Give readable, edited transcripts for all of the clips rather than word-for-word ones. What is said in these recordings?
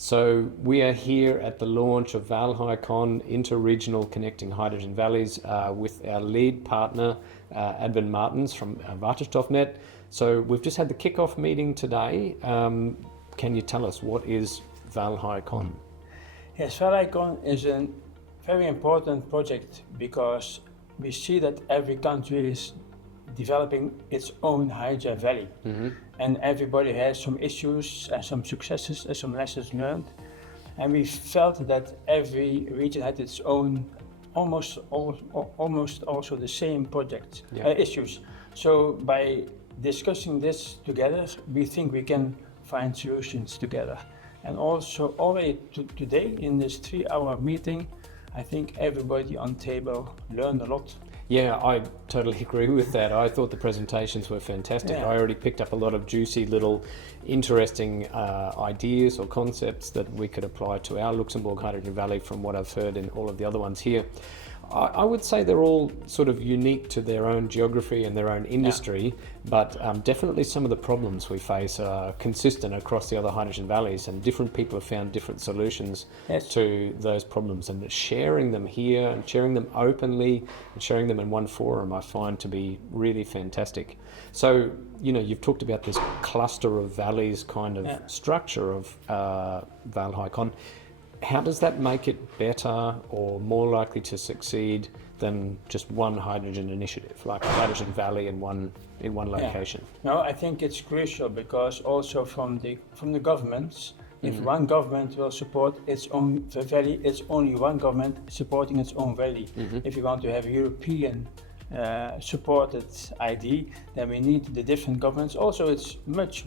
So we are here at the launch of ValHyCon Inter-Regional Connecting Hydrogen Valleys with our lead partner, Adwin Martens from WaterstofNet. So we've just had the kick-off meeting today. Can you tell us what is ValHyCon? Yes, ValHyCon is a very important project because we see that every country is developing its own hydrogen valley. And everybody has some issues and some successes and some lessons learned. And we felt that every region had its own, almost also the same project issues. So by discussing this together, we think we can find solutions together. And also already today in this 3-hour meeting, I think everybody on table learned a lot. Yeah, I totally agree with that. I thought the presentations were fantastic. I already picked up a lot of juicy little interesting ideas or concepts that we could apply to our Luxembourg Hydrogen Valley from what I've heard in all of the other ones here. I would say they're all sort of unique to their own geography and their own industry, but definitely some of the problems we face are consistent across the other hydrogen valleys, and different people have found different solutions to those problems. And sharing them here and sharing them openly and sharing them in one forum I find to be really fantastic. So, you know, you've talked about this cluster of valleys kind of structure of ValHyCon. How does that make it better or more likely to succeed than just one hydrogen initiative, like a hydrogen valley in one location? No, I think it's crucial because also from the governments, if one government will support its own valley, it's only one government supporting its own valley. If you want to have a European supported ID, then we need the different governments. Also, it's much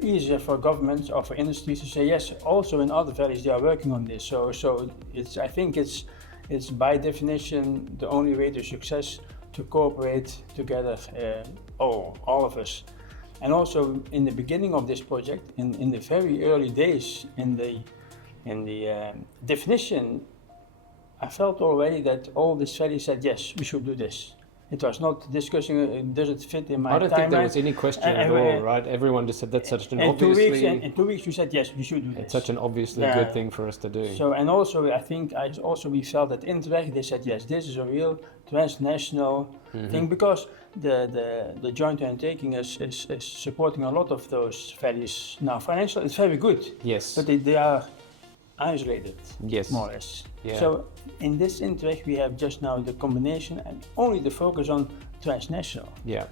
easier for governments or for industries to say yes. Also in other valleys they are working on this. So I think it's by definition the only way to success to cooperate together, all of us. And also in the beginning of this project, in the very early days, in the definition, I felt already that all these valleys said yes, we should do this. It was not discussing, does it fit in my timeline? I don't think there was any question at all, right? Everyone just said that's such an obviously... In 2 weeks you said, yes, we should do this. It's such an obviously good thing for us to do. So, and also I think we felt that INTERREG, they said, yes, this is a real transnational thing, because the joint undertaking is supporting a lot of those valleys now. Financially, it's very good. Yes. But they are isolated, yes, more or less. Yeah. So in this INTERREG we have just now the combination and only the focus on transnational. Yeah.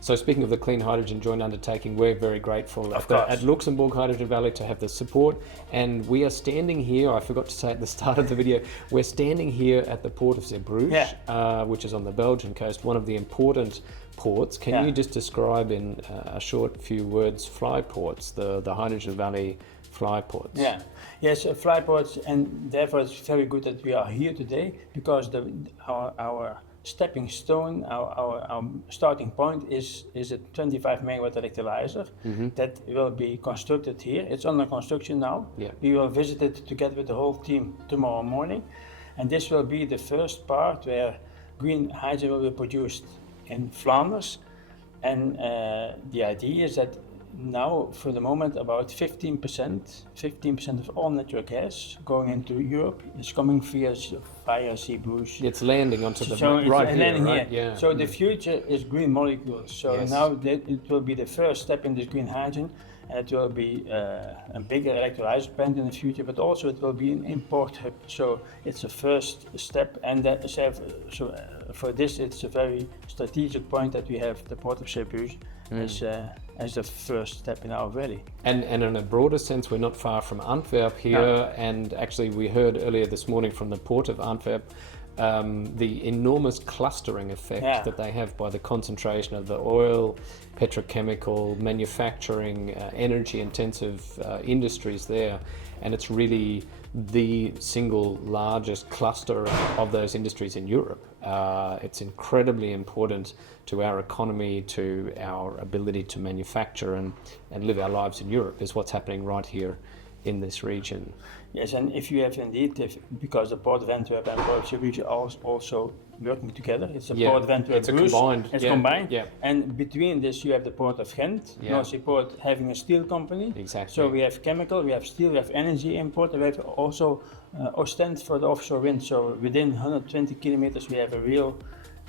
So speaking of the clean hydrogen joint undertaking, we're very grateful at Luxembourg Hydrogen Valley to have the support, and we are standing here, I forgot to say at the start of the video, we're standing here at the Port of Zeebrugge, which is on the Belgian coast, one of the important ports. Can you just describe in a short few words fly ports, the Hydrogen Valley fly ports? Yes, fly ports, and therefore it's very good that we are here today, because our stepping stone, our starting point is a 25 megawatt electrolyzer that will be constructed here. It's under construction now. We will visit it together with the whole team tomorrow morning, and this will be the first part where green hydrogen will be produced in Flanders. And the idea is that now, for the moment, about 15% of all natural gas going into Europe is coming via Zeebrugge. It's landing onto the here. Yeah. So the future is green molecules. So now it will be the first step in this green hydrogen, and it will be a bigger electrolyzer plant in the future, but also it will be an import hub. So it's a first step, and for this it's a very strategic point that we have the Port of Zeebrugge as the first step in our valley. And in a broader sense, we're not far from Antwerp here, and actually we heard earlier this morning from the Port of Antwerp the enormous clustering effect that they have by the concentration of the oil, petrochemical, manufacturing, energy intensive industries there. And it's really the single largest cluster of those industries in Europe. It's incredibly important to our economy, to our ability to manufacture and live our lives in Europe, is what's happening right here in this region. Yes, and if you have indeed, because the Port of Antwerp and Port of Zeebrugge are also working together, it's a Port of Antwerp. It's a combined. It's combined. Yeah. And between this, you have the Port of Ghent, North Sea Port having a steel company. Exactly. So we have chemical, we have steel, we have energy import, and we have also Ostend for the offshore wind. So within 120 kilometers, we have a real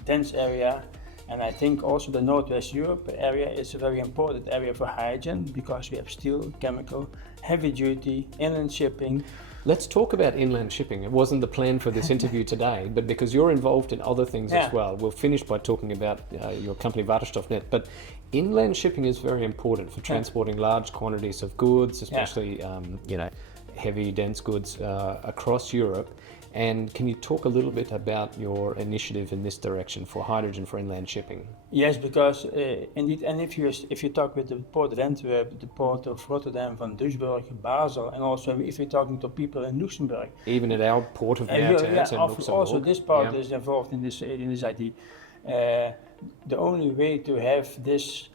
dense area. And I think also the North-West Europe area is a very important area for hydrogen because we have steel, chemical, heavy duty, inland shipping. Let's talk about inland shipping. It wasn't the plan for this interview today, but because you're involved in other things as well, we'll finish by talking about your company WaterstofNet. But inland shipping is very important for transporting large quantities of goods, especially heavy, dense goods across Europe. And can you talk a little bit about your initiative in this direction for hydrogen for inland shipping? Yes, because indeed, and if you talk with the Port of Antwerp, the Port of Rotterdam, Van Duisburg, Basel, and also if you're talking to people in Luxembourg, even at our Port of Martens and Luxembourg. Also this part is involved in this idea. The only way to have this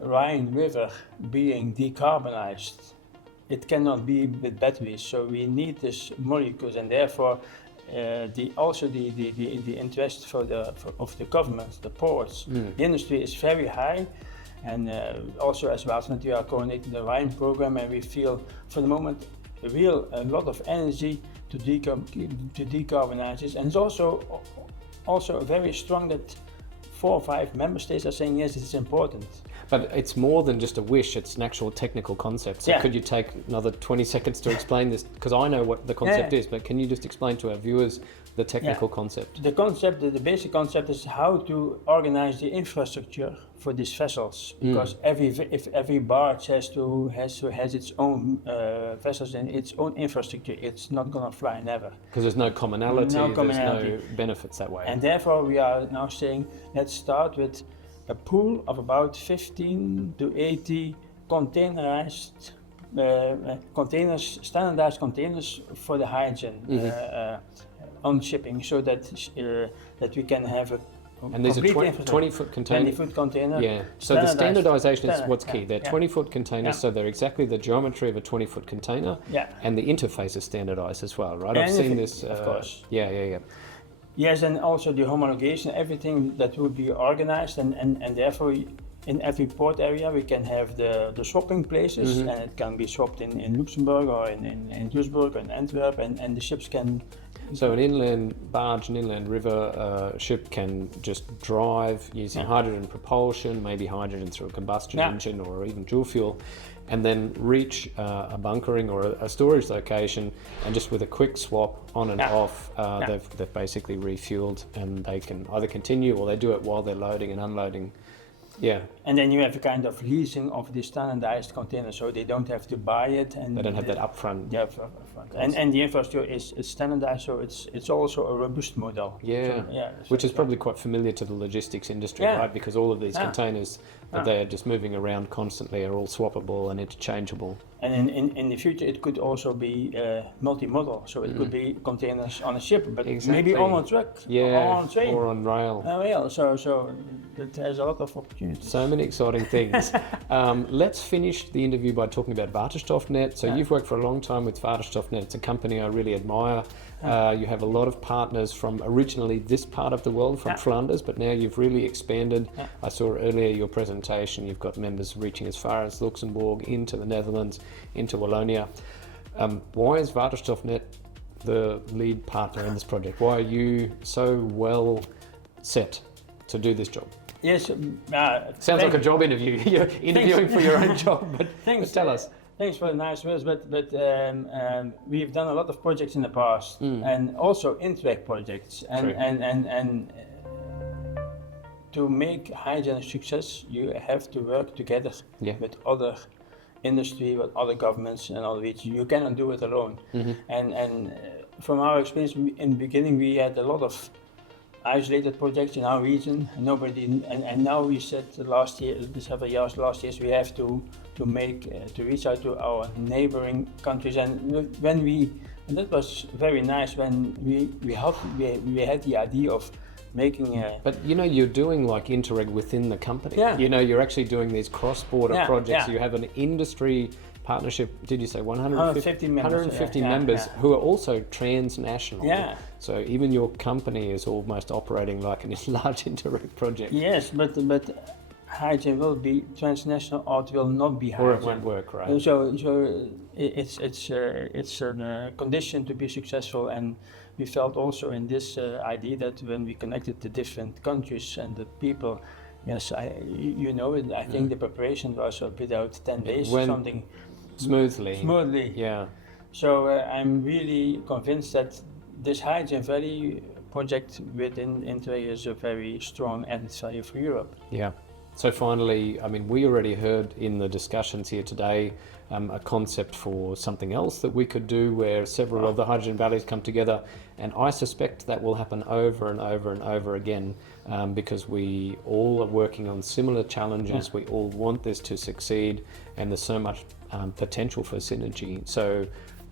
Rhine River being decarbonized, it cannot be with batteries, so we need these molecules, and therefore the interest of the government, the ports, the industry is very high, and also as WaterstofNet we are coordinating the Rhine program, and we feel for the moment a lot of energy to decarbonize this, and it's also very strong that 4 or 5 member states are saying yes, it's important. But it's more than just a wish, it's an actual technical concept. So could you take another 20 seconds to explain this? Because I know what the concept is, but can you just explain to our viewers the technical concept? The concept, the basic concept is how to organize the infrastructure for these vessels. Because if every barge has its own vessels and its own infrastructure, it's not going to fly, never. Because there's no commonality, there's no benefits that way. And therefore we are now saying, let's start with a pool of about 15 to 80 containerized containers, standardized containers for the hydrogen on shipping, so that we can have a and these are 20-foot containers. 20-foot container. Yeah. So the standardization is what's key. They're 20-foot containers, so they're exactly the geometry of a 20-foot container. Yeah. And the interface is standardized as well, right? I've seen this. Of course. Yeah. Yes, and also the homologation, everything that will be organized, and therefore in every port area we can have the swapping places, and it can be swapped in Luxembourg or in Duisburg or in Antwerp, and the ships can. So an inland barge, an inland river ship can just drive using hydrogen propulsion, maybe hydrogen through a combustion engine or even dual fuel, and then reach a bunkering or a storage location, and just with a quick swap on and off, they've basically refueled, and they can either continue or they do it while they're loading and unloading. Yeah. And then you have a kind of leasing of the standardized container, so they don't have to buy it, and they don't have that upfront. Yeah, upfront. And the infrastructure is standardized, so it's also a robust model. Yeah. So, which is probably quite familiar to the logistics industry, right? Because all of these containers that they're just moving around constantly are all swappable and interchangeable. And in the future, it could also be multi-modal, so it could be containers on a ship, but maybe on a truck, or on a train, or on rail. So it has a lot of opportunities. So many exciting things. Let's finish the interview by talking about WaterstofNet. So you've worked for a long time with WaterstofNet. It's a company I really admire. You have a lot of partners from originally this part of the world, from Flanders, but now you've really expanded. I saw earlier your presentation, you've got members reaching as far as Luxembourg, into the Netherlands, into Wallonia. Why is WaterstofNet the lead partner in this project? Why are you so well set to do this job? Yes. Sounds like a job interview. You're interviewing for your own job, but tell us. Thanks for the nice words, but we've done a lot of projects in the past, and also INTERREG projects, and to make hydrogen a success, you have to work together with other industry, with other governments and other regions. You cannot do it alone. And from our experience, in the beginning we had a lot of isolated projects in our region, and now we said last year, we have to reach out to our neighboring countries, and that was very nice when we had the idea of making But you're doing like INTERREG within the company. You're actually doing these cross-border projects. You have an industry partnership, did you say 150 members, 150 yeah, members yeah. who are also transnational. Yeah. So even your company is almost operating like a large INTERREG project. Yes, but hydrogen will be transnational or it will not be hydrogen. Or it won't work, right? So it's a condition to be successful, and we felt also in this idea that when we connected the different countries and the people, yes, I think the preparation was without 10 days Went something smoothly. Yeah. So I'm really convinced that this Hydrogen Valley project within INTERREG is a very strong added value for Europe. Yeah. So finally, I mean, we already heard in the discussions here today a concept for something else that we could do where several of the hydrogen valleys come together, and I suspect that will happen over and over and over again because we all are working on similar challenges. We all want this to succeed, and there's so much potential for synergy. So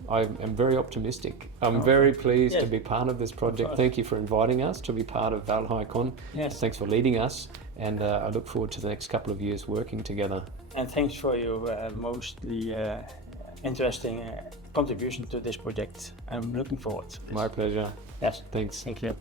I am very optimistic. I'm very pleased to be part of this project. Thank you for inviting us to be part of ValHyCon. Yes. Thanks for leading us, and I look forward to the next couple of years working together. And thanks for your mostly interesting contribution to this project. I'm looking forward to this. My pleasure. Yes. Thanks. Thank you.